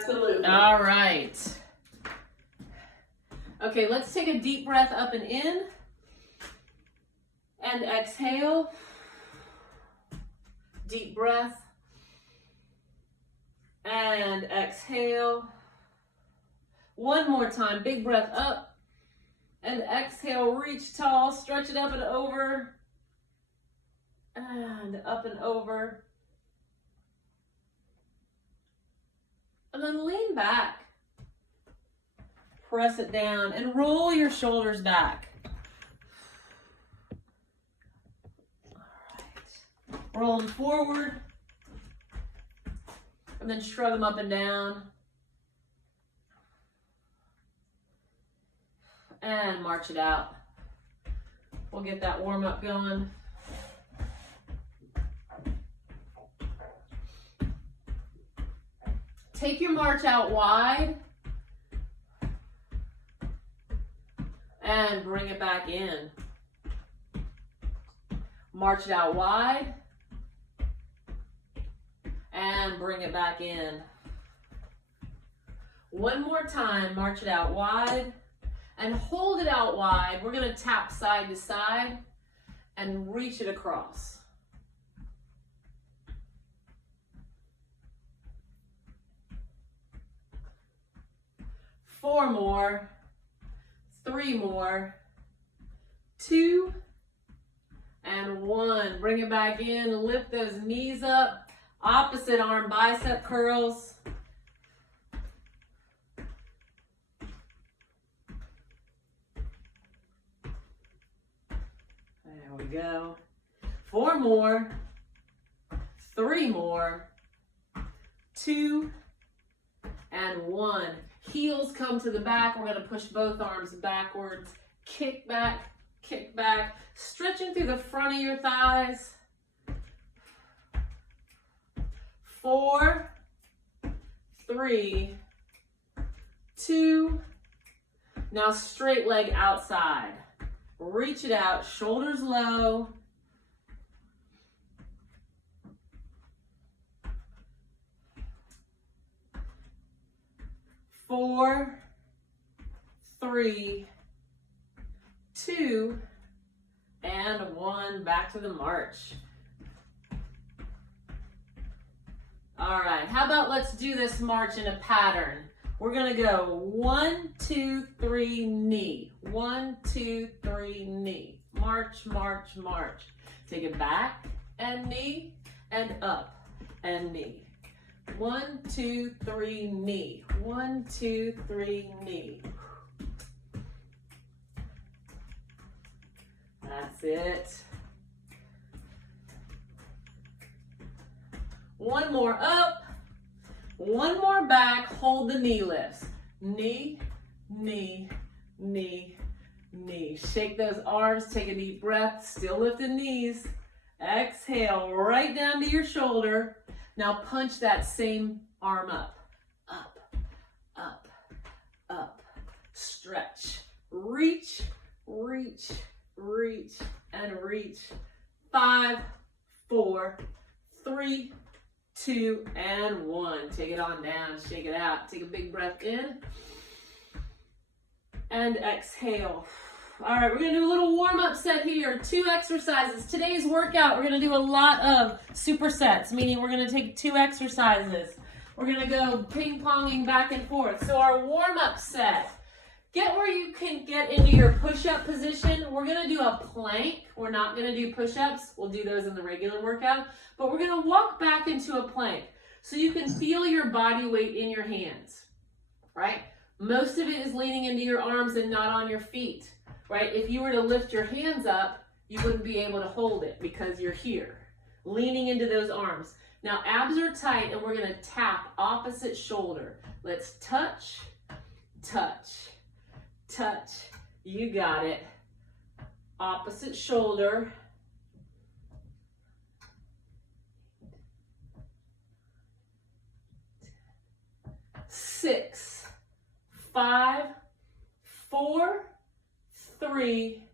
That's the move. All right. Okay, let's take a deep breath up and in. And exhale. Deep breath. And exhale. One more time. Big breath up. And exhale. Reach tall. Stretch it up and over. And up and over. And then lean back. Press it down and roll your shoulders back. All right. Roll them forward. And then shrug them up and down. And march it out. We'll get that warm up going. Take your march out wide. And bring it back in. March it out wide. And bring it back in. One more time, march it out wide. And hold it out wide. We're going to tap side to side and reach it across. Four more. 3 more, 2, and 1. Bring it back in, lift those knees up, opposite arm bicep curls. There we go. 4 more, 3 more, 2, and 1. Heels come to the back. We're going to push both arms backwards. Kick back, stretching through the front of your thighs. 4, 3, 2. Now straight leg outside. Reach it out, shoulders low. 4, 3, 2, and 1. Back to the march. All right, how about let's do this march in a pattern. We're gonna go 1, 2, 3, knee. 1, 2, 3, knee. March, march, march. Take it back and knee and up and knee. 1, 2, 3, knee. 1, 2, 3, knee. That's it. One more up. One more back. Hold the knee lifts. Knee, knee, knee, knee. Shake those arms. Take a deep breath. Still lifting knees. Exhale right down to your shoulder. Now punch that same arm up. Up, up, up. Stretch. Reach, reach, reach, and reach. 5, 4, 3, 2, and 1. Take it on down. Shake it out. Take a big breath in. And exhale. All right, we're going to do a little warm-up set here. 2 exercises. Today's workout, we're going to do a lot of supersets, meaning we're going to take 2 exercises. We're going to go ping-ponging back and forth. So our warm-up set, get where you can get into your push-up position. We're going to do a plank. We're not going to do push-ups. We'll do those in the regular workout. But we're going to walk back into a plank so you can feel your body weight in your hands, right? Most of it is leaning into your arms and not on your feet. Right? If you were to lift your hands up, you wouldn't be able to hold it because you're here, leaning into those arms. Now abs are tight and we're going to tap opposite shoulder. Let's touch, touch, touch. You got it. Opposite shoulder. Six, 5, 4, 3,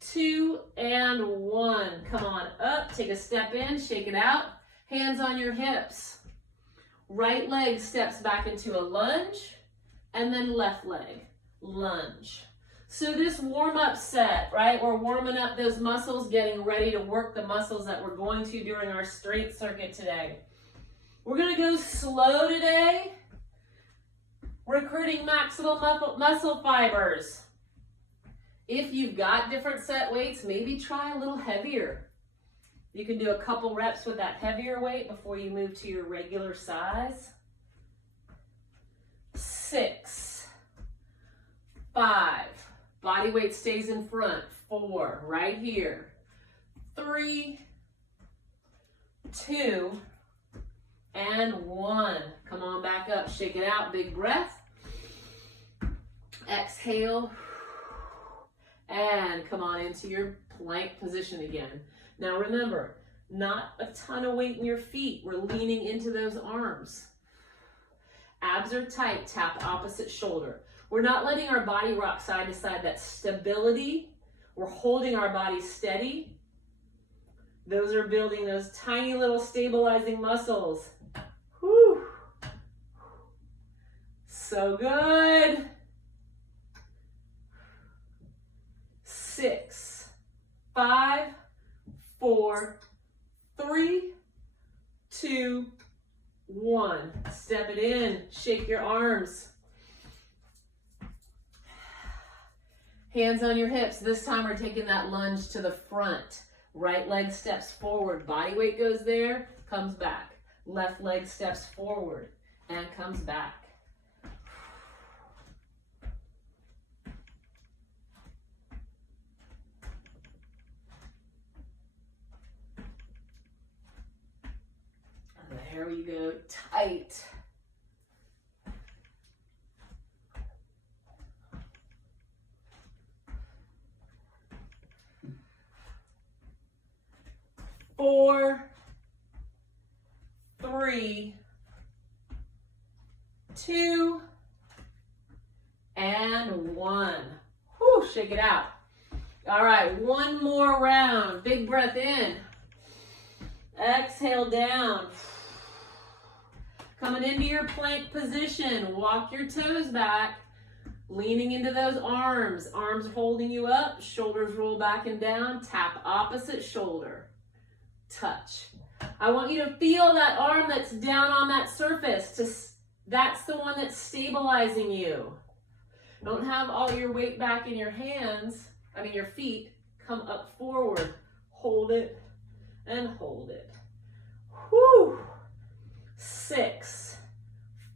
2, and 1. Come on up, take a step in, shake it out. Hands on your hips. Right leg steps back into a lunge, and then left leg, lunge. So this warm-up set, right, we're warming up those muscles, getting ready to work the muscles that we're going to during our strength circuit today. We're going to go slow today, recruiting maximal muscle fibers. If you've got different set weights, maybe try a little heavier. You can do a couple reps with that heavier weight before you move to your regular size. 6, 5, body weight stays in front. 4, right here. 3, 2, and 1. Come on back up, shake it out, big breath. Exhale, and come on into your plank position again. Now remember, not a ton of weight in your feet. We're leaning into those arms. Abs are tight, tap opposite shoulder. We're not letting our body rock side to side. That stability, we're holding our body steady. Those are building those tiny little stabilizing muscles. Whew. So good. 6, 5, 4, 3, 2, 1. Step it in, shake your arms. Hands on your hips. This time we're taking that lunge to the front. Right leg steps forward, body weight goes there, comes back. Left leg steps forward and comes back. There we go, tight. Four, 3, 2, and 1. Whew, shake it out. All right, one more round. Big breath in. Exhale down. Coming into your plank position, walk your toes back, leaning into those arms. Arms holding you up, shoulders roll back and down, tap opposite shoulder, touch. I want you to feel that arm that's down on that surface. That's the one that's stabilizing you. Don't have all your weight back in your your feet. Come up forward, hold it, and hold it. Whew. 6,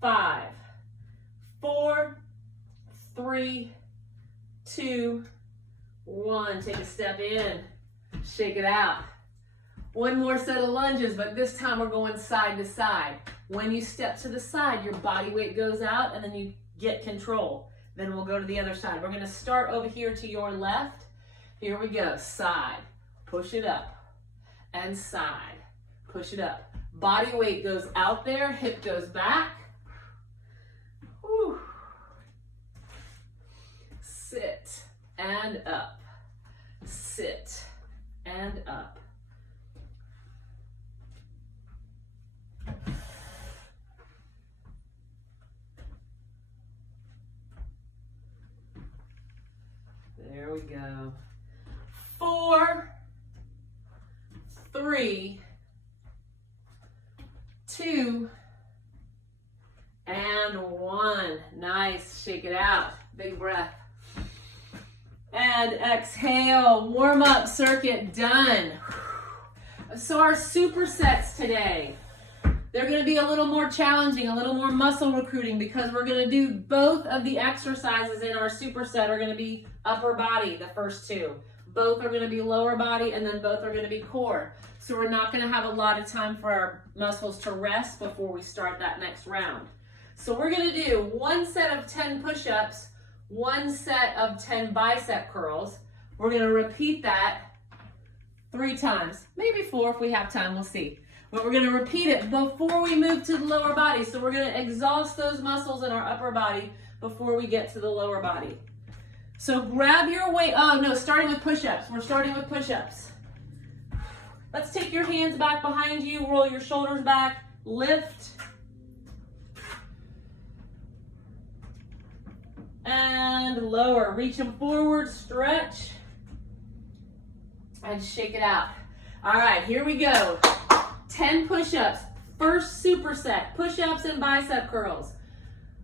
5, 4, 3, 2, 1. Take a step in, shake it out. One more set of lunges, but this time we're going side to side. When you step to the side, your body weight goes out and then you get control. Then we'll go to the other side. We're gonna start over here to your left. Here we go, side, push it up, and side, push it up. Body weight goes out there, hip goes back. Whew. Sit and up, sit and up. There we go. 4, 3, 2, and 1. Nice. Shake it out. Big breath. And exhale. Warm up circuit done. So our supersets today, they're going to be a little more challenging, a little more muscle recruiting, because we're going to do both of the exercises in our superset are going to be upper body, the first two. Both are going to be lower body, and then both are going to be core. So we're not going to have a lot of time for our muscles to rest before we start that next round. So we're going to do one set of 10 push-ups, one set of 10 bicep curls. We're going to repeat that 3 times, maybe 4 if we have time, we'll see. But we're going to repeat it before we move to the lower body. So we're going to exhaust those muscles in our upper body before we get to the lower body. So grab your weight. Oh no, starting with push-ups. We're starting with push-ups. Let's take your hands back behind you, roll your shoulders back, lift, and lower. Reach them forward, stretch, and shake it out. All right, here we go. 10 push-ups. First superset, push-ups and bicep curls.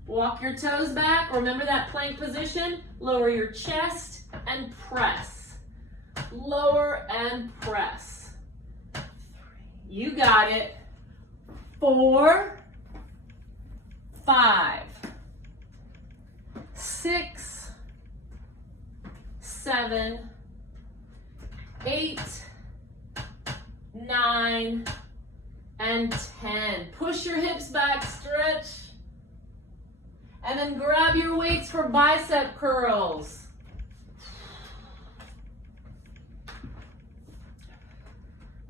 Walk your toes back. Remember that plank position. Lower your chest and press. Lower and press. You got it. 4, 5, 6, 7, 8, 9, and 10. Push your hips back, stretch. And then grab your weights for bicep curls.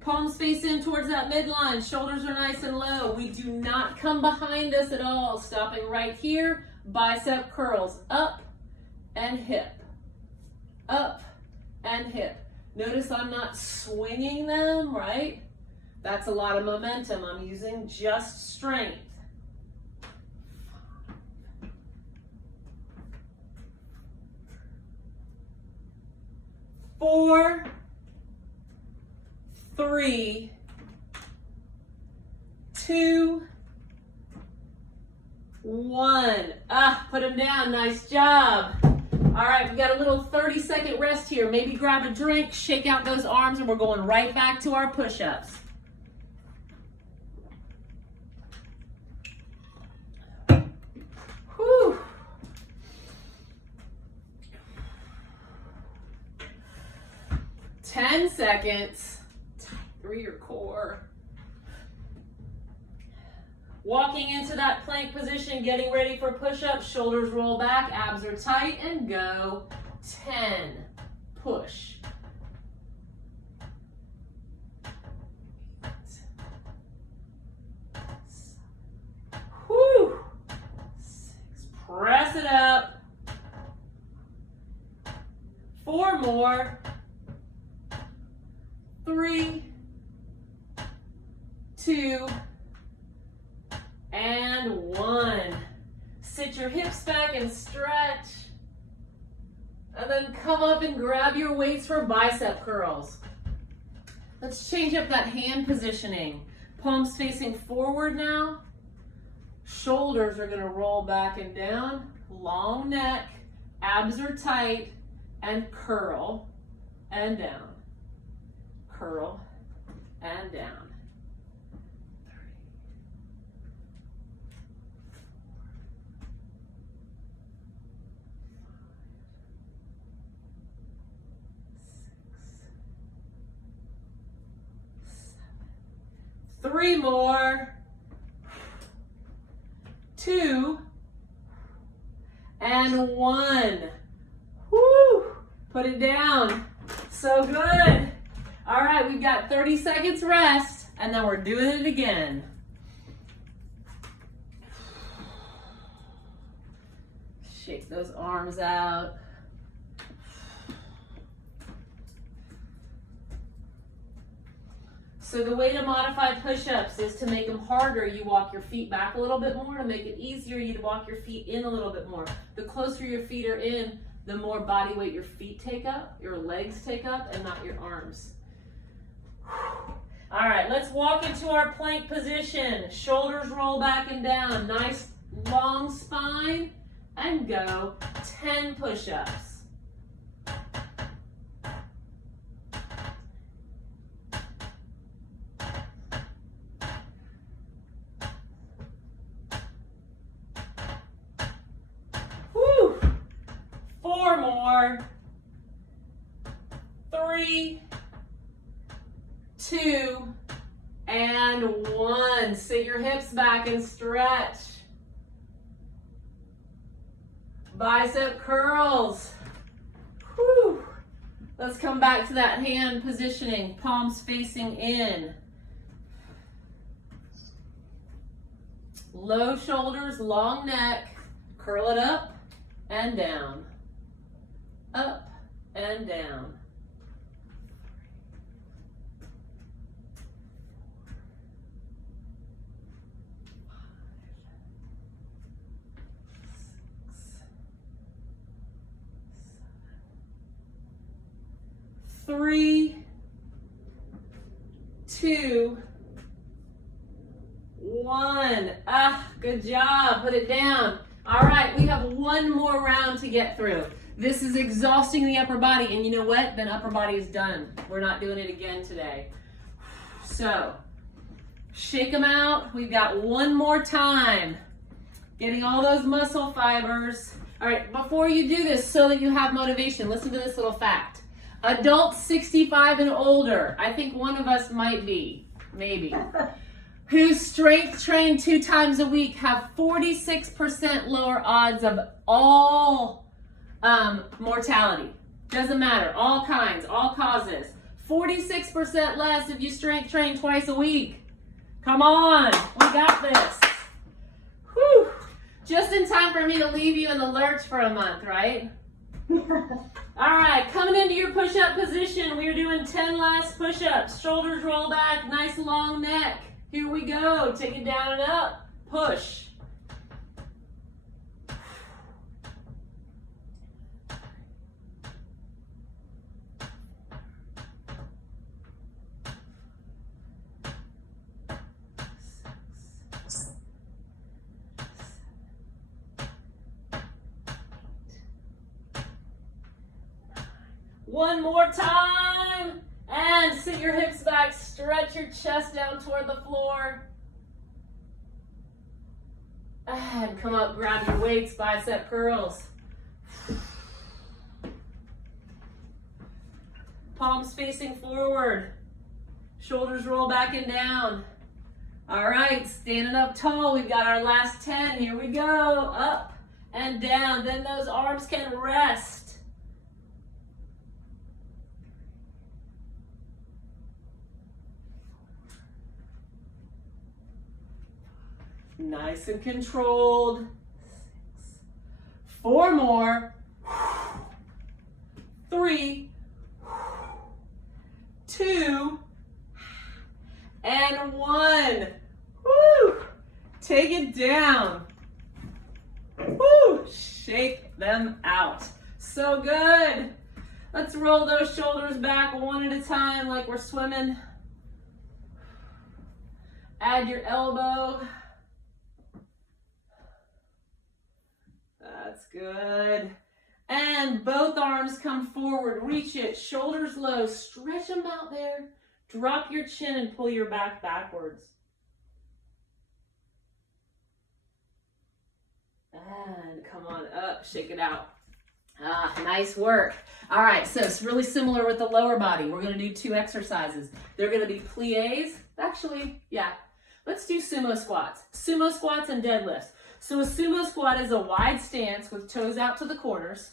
Palms face in towards that midline. Shoulders are nice and low. We do not come behind us at all. Stopping right here. Bicep curls. Up and hip. Up and hip. Notice I'm not swinging them, right? That's a lot of momentum. I'm using just strength. 4, 3, 2, 1. Put them down. Nice job. All right, we got a little 30-second rest here. Maybe grab a drink, shake out those arms, and we're going right back to our push-ups. Whew. Ten seconds. Tight through your core. Walking into that plank position, getting ready for push-ups, shoulders roll back, abs are tight, and go. 10. Push. 8. Whew. 6. Press it up. 4 more. 3, 2, and 1. Sit your hips back and stretch. And then come up and grab your weights for bicep curls. Let's change up that hand positioning. Palms facing forward now. Shoulders are going to roll back and down. Long neck. Abs are tight. And curl and down. Curl and down. 3 more. 2 and 1. Woo! Put it down. So good. All right, we've got 30 seconds rest, and then we're doing it again. Shake those arms out. So the way to modify push-ups is to make them harder. You walk your feet back a little bit more. To make it easier, you walk your feet in a little bit more. The closer your feet are in, the more body weight your feet take up, your legs take up, and not your arms. All right, let's walk into our plank position. Shoulders roll back and down. Nice long spine. And go. 10 push-ups. Whew. 4 more. 3, 2, and 1. Sit your hips back and stretch. Bicep curls. Whew. Let's come back to that hand positioning. Palms facing in. Low shoulders, long neck. Curl it up and down. Up and down. 5, 6, 3, 2, 1. Good job. Put it down. All right, we have one more round to get through. This is exhausting the upper body, and you know what? Then upper body is done. We're not doing it again today. So, shake them out. We've got one more time. Getting all those muscle fibers. All right, before you do this, so that you have motivation, listen to this little fact. Adults 65 and older, I think one of us might be, maybe, who strength train 2 times a week have 46% lower odds of all mortality. Doesn't matter, all kinds, all causes. 46% less if you strength train twice a week. Come on, we got this. Whew. Just in time for me to leave you in the lurch for a month, right? All right, coming into your push-up position, we're doing 10 last push-ups. Shoulders roll back, nice long neck. Here we go, take it down and up, push. One more time, and sit your hips back, stretch your chest down toward the floor. And come up, grab your weights, bicep curls. Palms facing forward, shoulders roll back and down. All right, standing up tall, we've got our last 10. Here we go, up and down. Then those arms can rest. Nice and controlled. 4 more. 3, 2, and 1. Woo! Take it down. Woo! Shake them out. So good. Let's roll those shoulders back one at a time like we're swimming. Add your elbow. That's good. And both arms come forward. Reach it. Shoulders low. Stretch them out there. Drop your chin and pull your back backwards. And come on up. Shake it out. Nice work. All right, so it's really similar with the lower body. We're going to do 2 exercises. They're going to be plies. Actually, yeah. Let's do sumo squats. Sumo squats and deadlifts. So a sumo squat is a wide stance with toes out to the corners.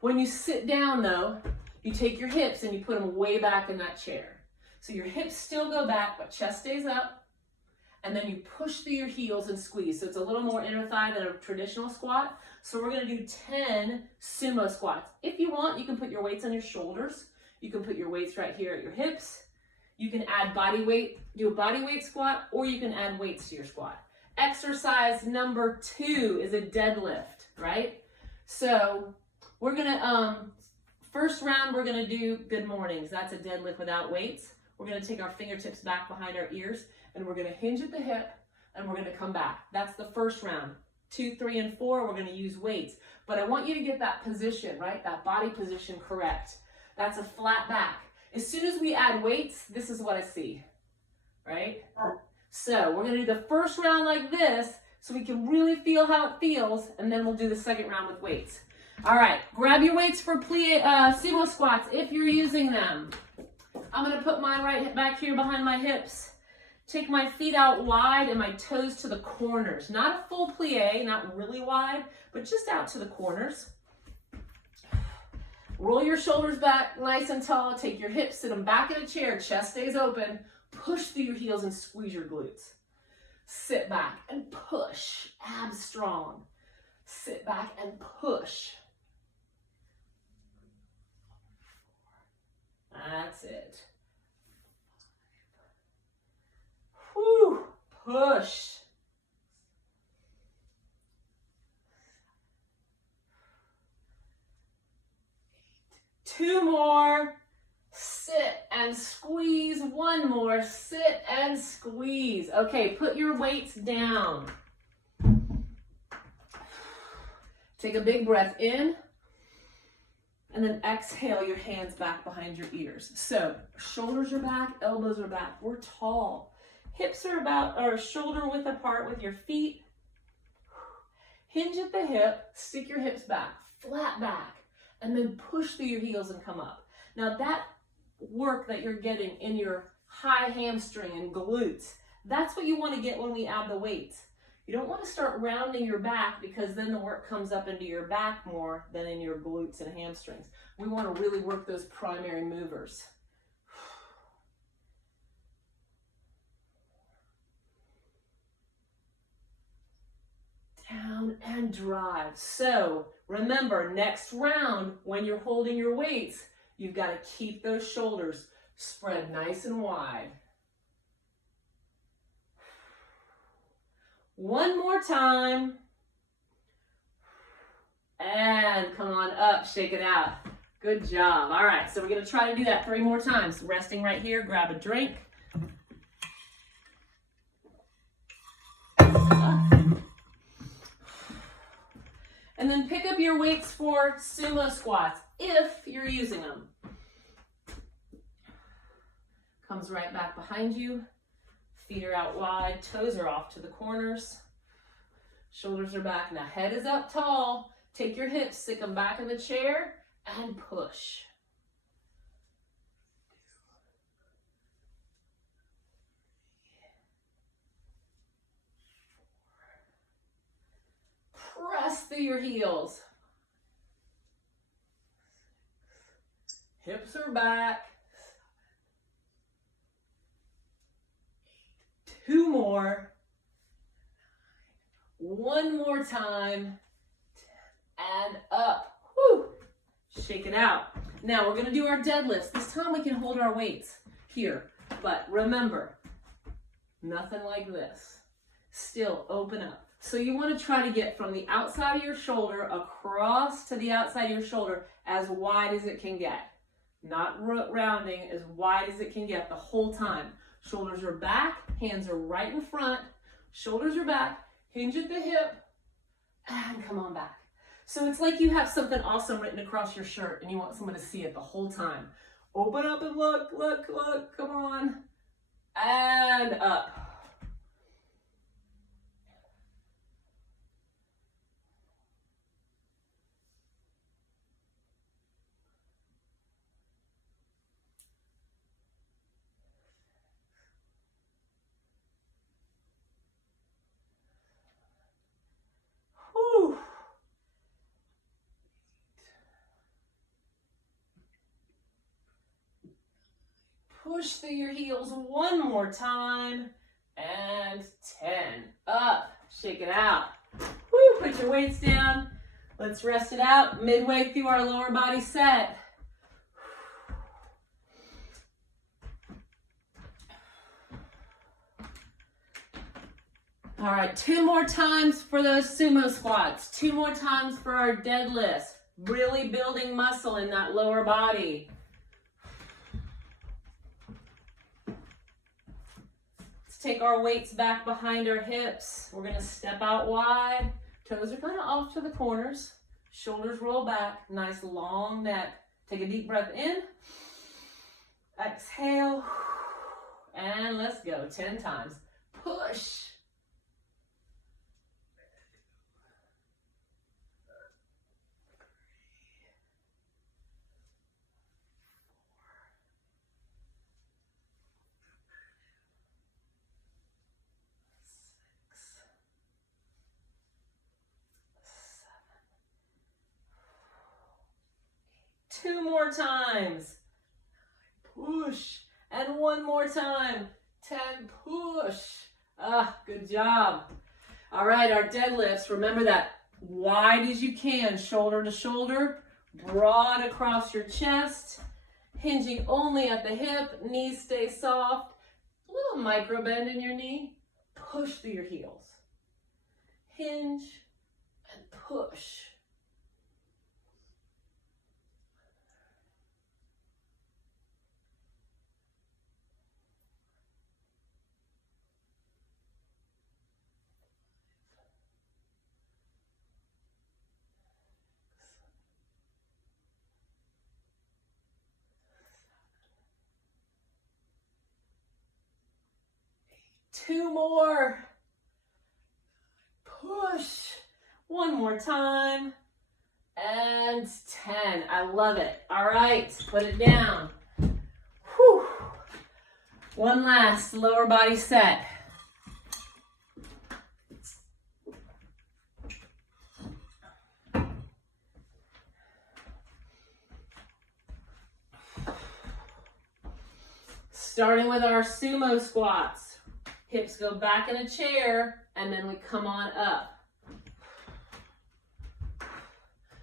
When you sit down though, you take your hips and you put them way back in that chair. So your hips still go back, but chest stays up. And then you push through your heels and squeeze. So it's a little more inner thigh than a traditional squat. So we're gonna do 10 sumo squats. If you want, you can put your weights on your shoulders. You can put your weights right here at your hips. You can add body weight, do a body weight squat, or you can add weights to your squat. Exercise number 2 is a deadlift, right? So we're gonna, first round, we're gonna do good mornings. That's a deadlift without weights. We're gonna take our fingertips back behind our ears and we're gonna hinge at the hip and we're gonna come back. That's the first round. 2, 3, and 4, we're gonna use weights. But I want you to get that position, right? That body position correct. That's a flat back. As soon as we add weights, this is what I see, right? So we're gonna do the first round like this so we can really feel how it feels, and then we'll do the second round with weights. All right, grab your weights for sumo squats if you're using them. I'm gonna put mine right back here behind my hips. Take my feet out wide and my toes to the corners. Not a full plie, not really wide, but just out to the corners. Roll your shoulders back nice and tall. Take your hips, sit them back in a chair, chest stays open. Push through your heels and squeeze your glutes. Sit back and push, abs strong. Sit back and push. That's it. Whew, push. Two more. sit and squeeze. One more, sit and squeeze. Okay, put your weights down. Take a big breath in, and then exhale your hands back behind your ears. So shoulders are back, elbows are back. We're tall. Hips are about or shoulder width apart with your feet. Hinge at the hip, stick your hips back, flat back, and then push through your heels and come up. Now that work that you're getting in your high hamstring and glutes, that's what you want to get when we add the weights. You don't want to start rounding your back because then the work comes up into your back more than in your glutes and hamstrings. We want to really work those primary movers. Down and drive. So remember, next round, when you're holding your weights, you've got to keep those shoulders spread nice and wide. One more time. And come on up, shake it out. Good job. All right, so we're going to try to do that 3 more times. Resting right here, grab a drink. And then pick up your weights for sumo squats, if you're using them. Comes right back behind you. Feet are out wide, toes are off to the corners. Shoulders are back. Now head is up tall. Take your hips, stick them back in the chair, and push. Press through your heels. Hips are back. 2 more. 1 more time. And up. Whew. Shake it out. Now we're going to do our deadlifts. This time we can hold our weights here. But remember, nothing like this. Still open up. So you want to try to get from the outside of your shoulder across to the outside of your shoulder as wide as it can get. Not rounding, as wide as it can get the whole time. Shoulders are back, hands are right in front, shoulders are back, hinge at the hip, and come on back. So it's like you have something awesome written across your shirt and you want someone to see it the whole time. Open up and look, look, look, come on, and up. Whew. Push through your heels 1 more time. And 10. Up. Shake it out. Woo. Put your weights down. Let's rest it out. Midway through our lower body set. All right, 2 more times for those sumo squats. 2 more times for our deadlifts. Really building muscle in that lower body. Let's take our weights back behind our hips. We're gonna step out wide. Toes are kind of off to the corners. Shoulders roll back. Nice long neck. Take a deep breath in. Exhale. And let's go 10 times. Push. Two more times. Push. And 1 more time. 10. Push. Ah, good job. All right, our deadlifts. Remember that wide as you can, shoulder to shoulder, broad across your chest, hinging only at the hip, knees stay soft, a little micro bend in your knee. Push through your heels. Hinge and push. 2 more. Push. 1 more time. And 10. I love it. All right, put it down. Whew. One last lower body set. Starting with our sumo squats. Hips go back in a chair, and then we come on up.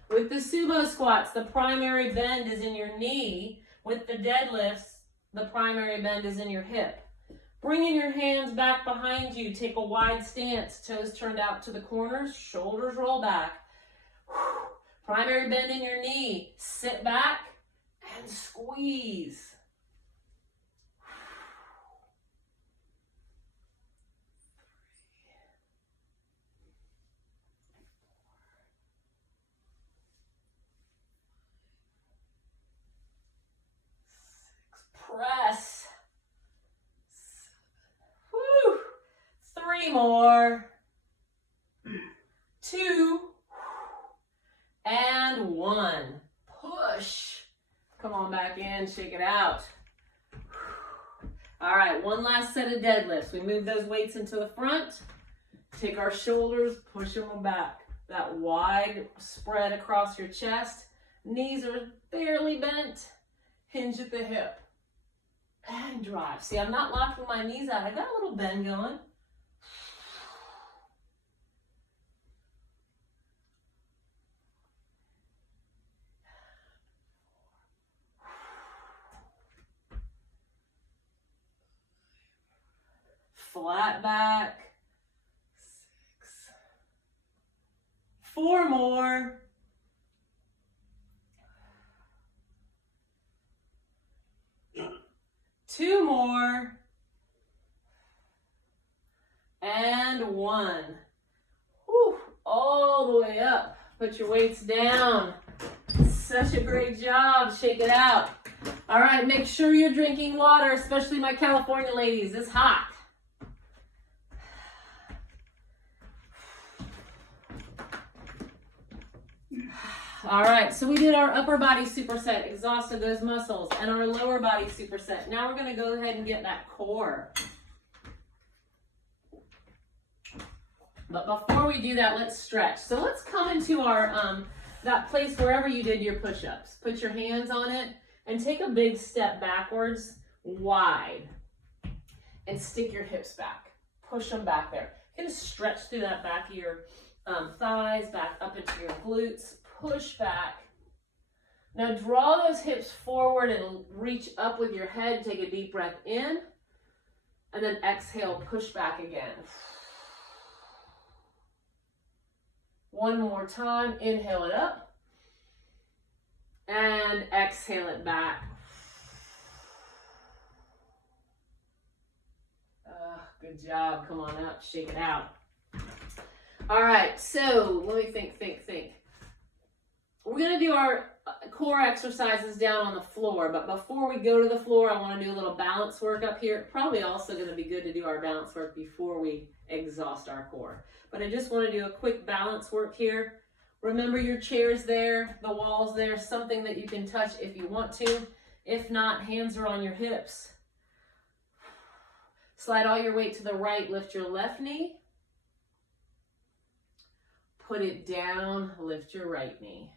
With the sumo squats, the primary bend is in your knee. With the deadlifts, the primary bend is in your hip. Bringing your hands back behind you, take a wide stance, toes turned out to the corners, shoulders roll back. Primary bend in your knee, sit back and squeeze. Press. 3 more. 2 and 1. Push. Come on back in, shake it out. All right, one last set of deadlifts. We move those weights into the front. Take our shoulders, push them back. That wide spread across your chest. Knees are barely bent. Hinge at the hip. And drive. See, I'm not locking my knees out. I got a little bend going. Flat back. 6. 4 more. 2 more. And 1. Whew, all the way up. Put your weights down. Such a great job. Shake it out. All right, make sure you're drinking water, especially my California ladies. It's hot. All right, so we did our upper body superset, exhausted those muscles, and our lower body superset. Now we're going to go ahead and get that core. But before we do that, let's stretch. So let's come into our that place wherever you did your push-ups. Put your hands on it and take a big step backwards, wide, and stick your hips back. Push them back there. You're going to stretch through that back of your thighs, back up into your glutes. Push back. Now draw those hips forward and reach up with your head. Take a deep breath in. And then exhale, push back again. One more time. Inhale it up. And exhale it back. Good job. Come on up. Shake it out. All right. So let me think. We're going to do our core exercises down on the floor, but before we go to the floor, I want to do a little balance work up here. Probably also going to be good to do our balance work before we exhaust our core. But I just want to do a quick balance work here. Remember your chair's there, the wall's there, something that you can touch if you want to. If not, hands are on your hips. Slide all your weight to the right, lift your left knee. Put it down, lift your right knee.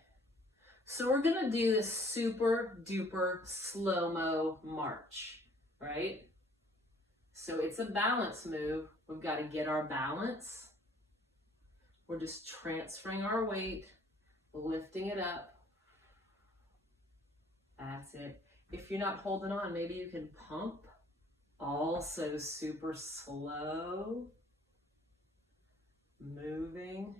So we're going to do this super duper slow-mo march, right? So it's a balance move. We've got to get our balance. We're just transferring our weight, lifting it up. That's it. If you're not holding on, maybe you can pump. Also super slow. Moving.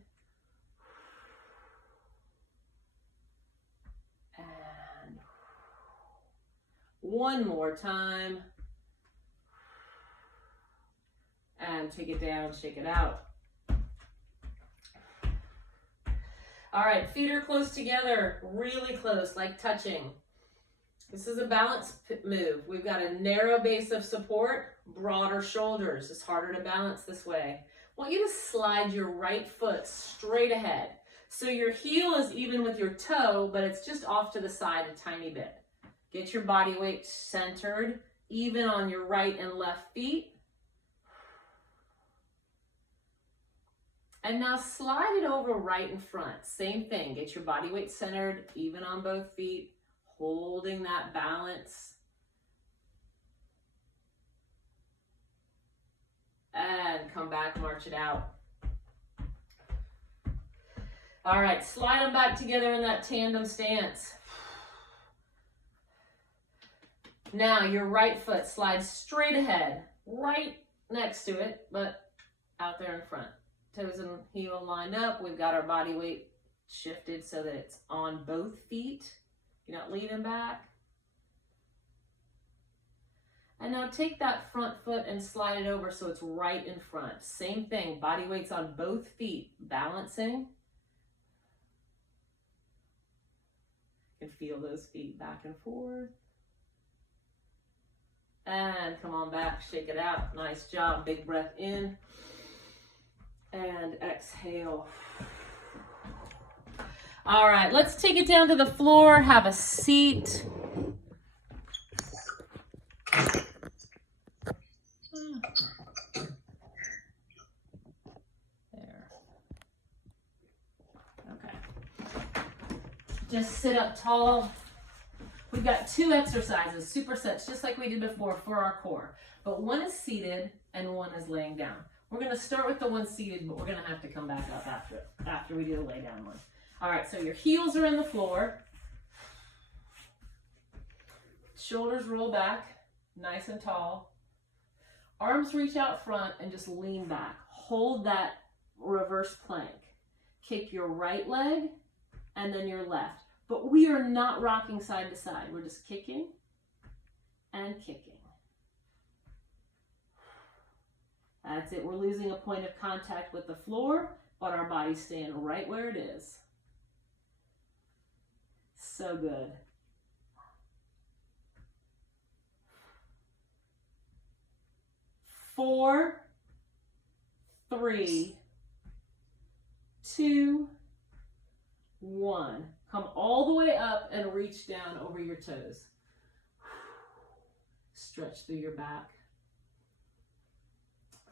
And one more time. And take it down, shake it out. All right, feet are close together, really close, like touching. This is a balance move. We've got a narrow base of support, broader shoulders. It's harder to balance this way. I want you to slide your right foot straight ahead. So your heel is even with your toe, but it's just off to the side a tiny bit. Get your body weight centered, even on your right and left feet. And now slide it over right in front. Same thing. Get your body weight centered, even on both feet, holding that balance. And come back, march it out. All right, slide them back together in that tandem stance. Now your right foot slides straight ahead, right next to it, but out there in front. Toes and heel lined up. We've got our body weight shifted so that it's on both feet. You're not leaning back. And now take that front foot and slide it over so it's right in front. Same thing, body weight's on both feet, balancing. You can feel those feet back and forth. And come on back, shake it out. Nice job, big breath in. And exhale. All right, let's take it down to the floor, have a seat. There. Okay. Just sit up tall. We've got 2 exercises, supersets, just like we did before for our core. But one is seated and one is laying down. We're going to start with the one seated, but we're going to have to come back up after we do the lay down one. All right, so your heels are in the floor. Shoulders roll back, nice and tall. Arms reach out front and just lean back. Hold that reverse plank. Kick your right leg and then your left. But we are not rocking side to side. We're just kicking and kicking. That's it. We're losing a point of contact with the floor, but our body's staying right where it is. So good. Four, 3, 2, 1. Come all the way up and reach down over your toes. Stretch through your back.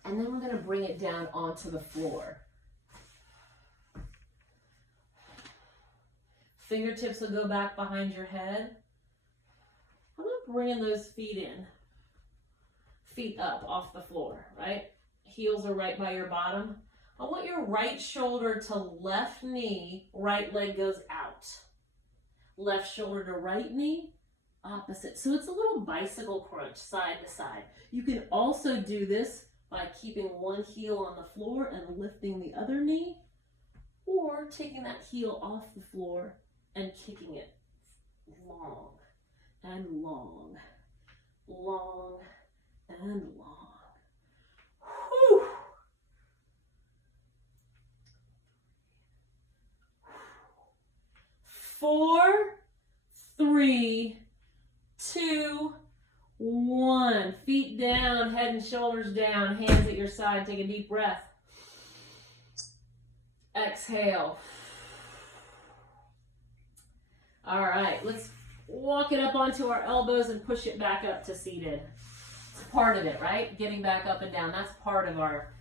And then we're going to bring it down onto the floor. Fingertips will go back behind your head. I'm not bringing those feet in. Feet up off the floor, right? Heels are right by your bottom. I want your right shoulder to left knee, right leg goes out. Left shoulder to right knee, opposite. So it's a little bicycle crunch, side to side. You can also do this by keeping one heel on the floor and lifting the other knee, or taking that heel off the floor and kicking it long and long, long and long. Whew. Four, 3, 2, 1. Feet down, head and shoulders down, hands at your side. Take a deep breath. Exhale. All right, let's walk it up onto our elbows and push it back up to seated. It's part of it, right? Getting back up and down. That's part of our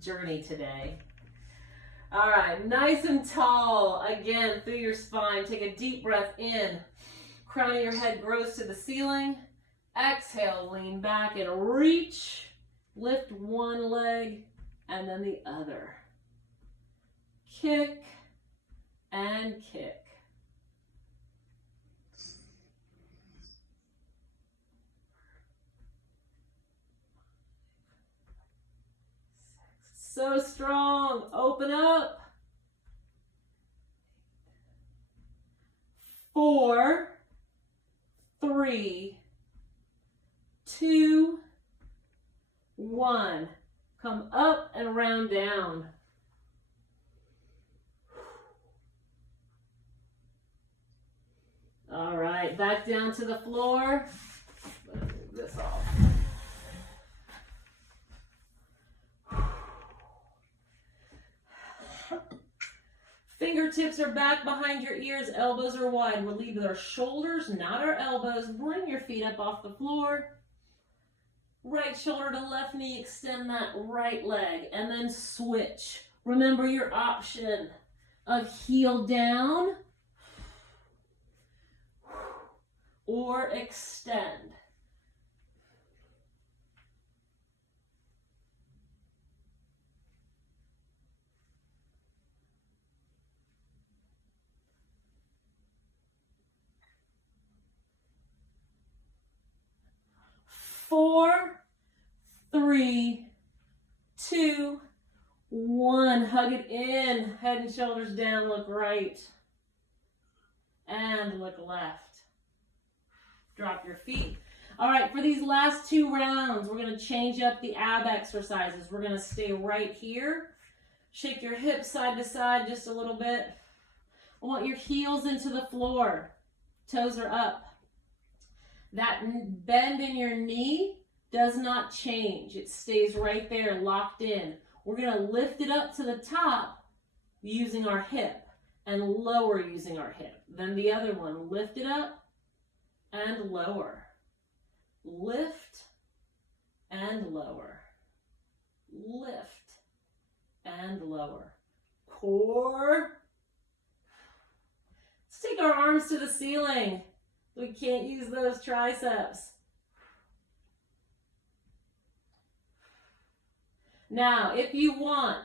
journey today. All right, nice and tall. Again, through your spine. Take a deep breath in. Crown of your head grows to the ceiling. Exhale, lean back and reach. Lift one leg and then the other. Kick and kick. So strong. Open up. 4, 3, 2, 1. Come up and round down. All right. right, back down to the floor. Let's move this off. Fingertips are back behind your ears, elbows are wide. We'll leave our shoulders, not our elbows. Bring your feet up off the floor. Right shoulder to left knee, extend that right leg, and then switch. Remember your option of heel down or extend. Four, three, two, one. Hug it in. Head and shoulders down. Look right. And look left. Drop your feet. All right, for these last 2 rounds, we're going to change up the ab exercises. We're going to stay right here. Shake your hips side to side just a little bit. I want your heels into the floor. Toes are up. That bend in your knee does not change. It stays right there, locked in. We're going to lift it up to the top using our hip and lower using our hip. Then the other one, lift it up and lower. Lift and lower. Lift and lower. Core. Let's take our arms to the ceiling. We can't use those triceps. Now, if you want,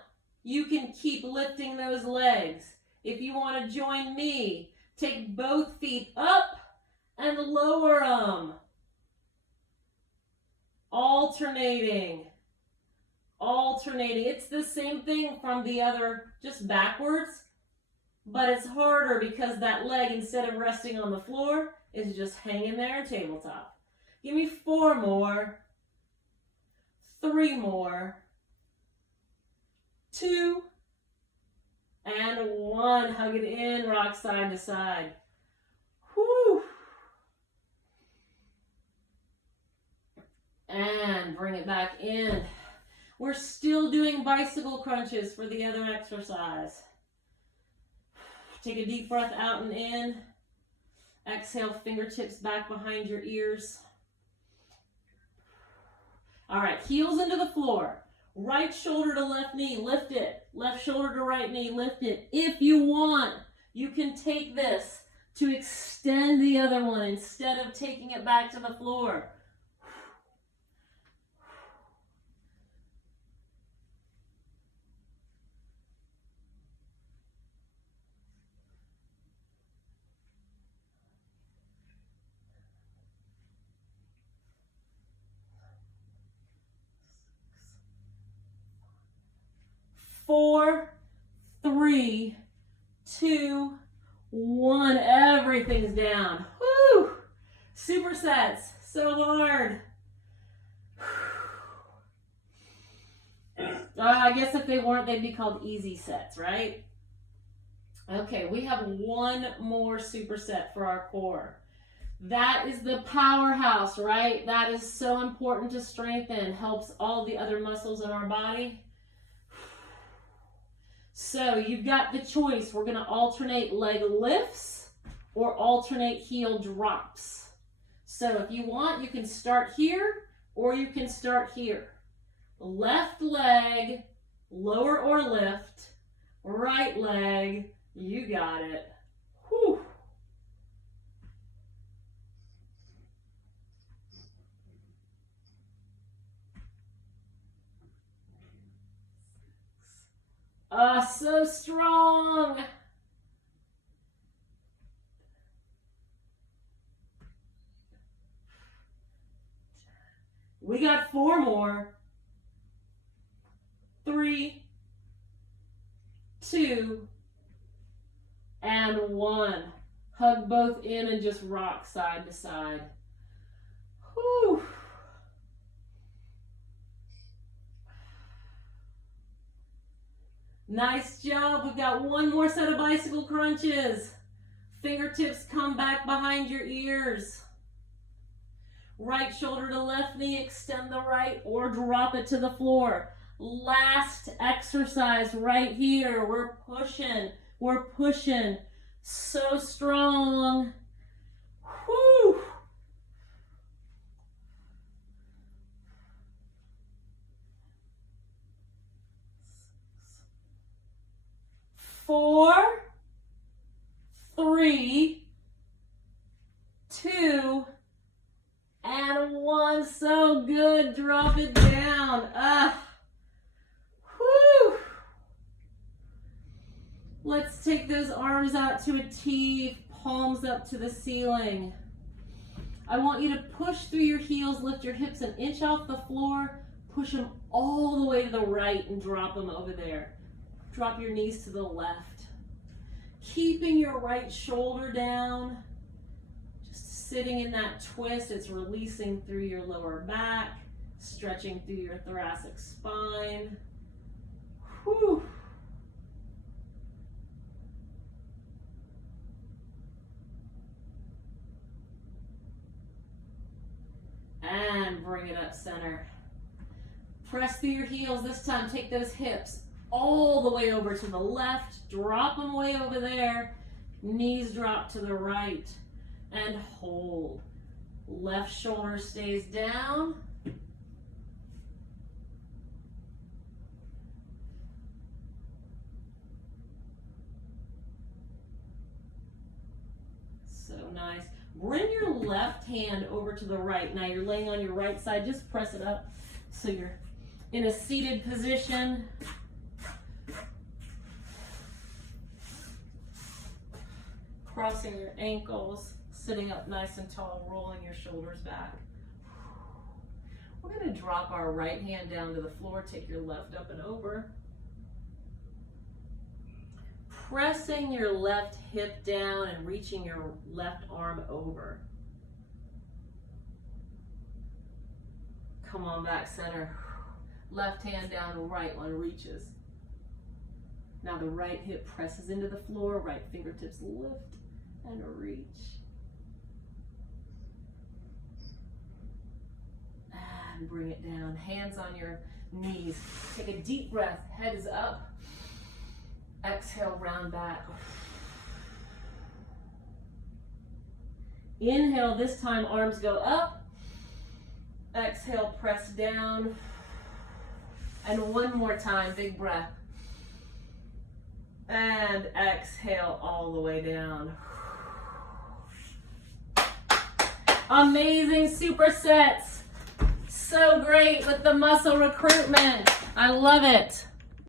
you can keep lifting those legs. If you want to join me, take both feet up and lower them. Alternating. Alternating. It's the same thing from the other, just backwards, but it's harder because that leg, instead of resting on the floor, is just hanging there, tabletop. Give me 4 more. 3 more. 2 and 1. Hug it in, rock side to side. Whew. And bring it back in. We're still doing bicycle crunches for the other exercise. Take a deep breath out and in. Exhale, fingertips back behind your ears. All right, heels into the floor. Right shoulder to left knee, lift it. Left shoulder to right knee, lift it. If you want, you can take this to extend the other one instead of taking it back to the floor. Four, 3, 2, 1. Everything's down. Woo! Supersets. So hard. I guess if they weren't, they'd be called easy sets, right? Okay, we have 1 more superset for our core. That is the powerhouse, right? That is so important to strengthen. Helps all the other muscles in our body. So you've got the choice. We're going to alternate leg lifts or alternate heel drops. So if you want, you can start here or you can start here. Left leg, lower or lift. Right leg, you got it. Whew. So strong. We got 4 more. 3, 2, and 1. Hug both in and just rock side to side. Whew. Nice job. We've got 1 more set of bicycle crunches. Fingertips come back behind your ears. Right shoulder to left knee, extend the right or drop it to the floor. Last exercise right here. We're pushing. We're pushing. So strong. Whew. Four, 3, 2, and 1. So good. Drop it down. Whew. Let's take those arms out to a T, palms up to the ceiling. I want you to push through your heels, lift your hips an inch off the floor, push them all the way to the right and drop them over there. Drop your knees to the left. Keeping your right shoulder down, just sitting in that twist. It's releasing through your lower back, stretching through your thoracic spine. Whew. And bring it up center. Press through your heels. This time, take those hips all the way over to the left. Drop them way over there. Knees drop to the right. And hold. Left shoulder stays down. So nice. Bring your left hand over to the right. Now you're laying on your right side. Just press it up so you're in a seated position. Crossing your ankles, sitting up nice and tall, rolling your shoulders back. We're going to drop our right hand down to the floor. Take your left up and over. Pressing your left hip down and reaching your left arm over. Come on back center. Left hand down, right one reaches. Now the right hip presses into the floor, right fingertips lift and reach. And bring it down. Hands on your knees. Take a deep breath. Head is up. Exhale, round back. Inhale, this time arms go up. Exhale, press down. And one more time, big breath. And exhale all the way down. Amazing supersets. So great with the muscle recruitment. I love it.